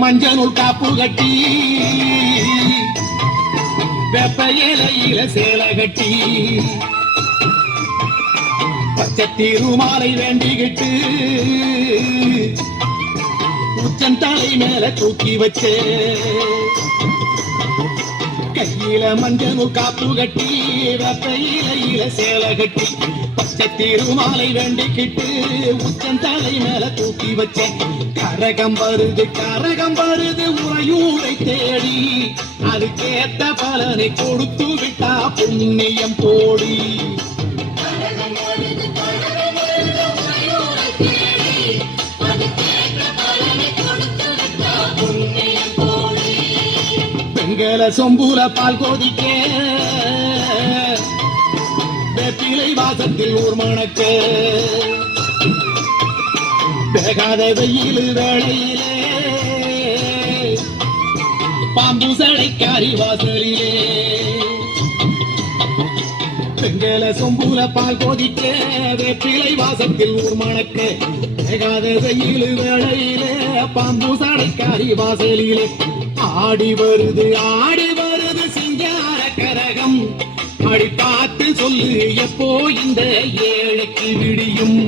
மஞ்சள் காப்பு கட்டி வெப்ப இலையில சேல கட்டி பச்சை திருமாலை வேண்டிக்கிட்டு உச்சன் தலை மேல தூக்கி வச்சே கையில மஞ்சள் காப்பு கட்டி வெப்ப இலையில சேல கட்டி பச்சை திருமாலை வேண்டிக்கிட்டு உச்சன் தலை மேல தூக்கி வச்சேன். கரகம் வருது உறையூரை தேடி அதுக்கேத்த பலனை கொடுத்து விட்டா புண்ணியம் போடி. பெண்கள சொம்பூல பால் கோதிக்க வேப்பிலை வாசத்தில் ஊர் மணக்க வேகாத வெயில் வேளையிலே பாம்பு சடைக்காரி வாசலிலே பெண்கள சொம்பூல பால் கோதிக்க வேப்பிலை வாசத்தில் ஊர் மணக்க வேகாத வெயில் வேளையிலே பாம்பு சடைக்காரி வாசலிலே ஆடி வருது சிங்கார கரகம் அடி பார்த்து சொல்லு எப்போ இந்த ஏழைக்கு விடியும்.